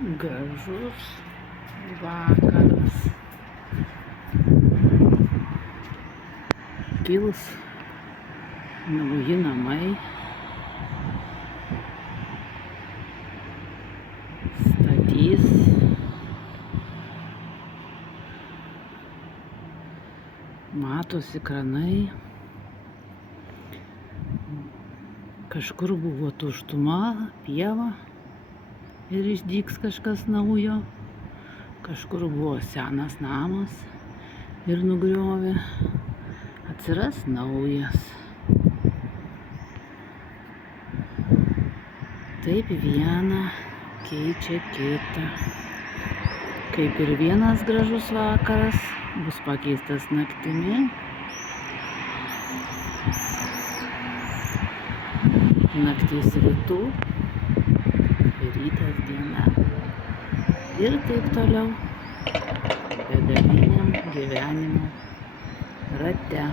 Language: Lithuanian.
Gražus vakaras. Kils nauji namai. Statys. Matosi kranai. Kažkur buvo tuštuma, pieva ir išdygs kažkas naujo. Kažkur buvo senas namas ir nugriovė. Atsiras naujas. Taip viena keičia kitą. Kaip ir vienas gražus vakaras bus pakeistas naktimi. Naktis rytų, rytas diena. Ir taip toliau. Begaliniam gyvenimo rate.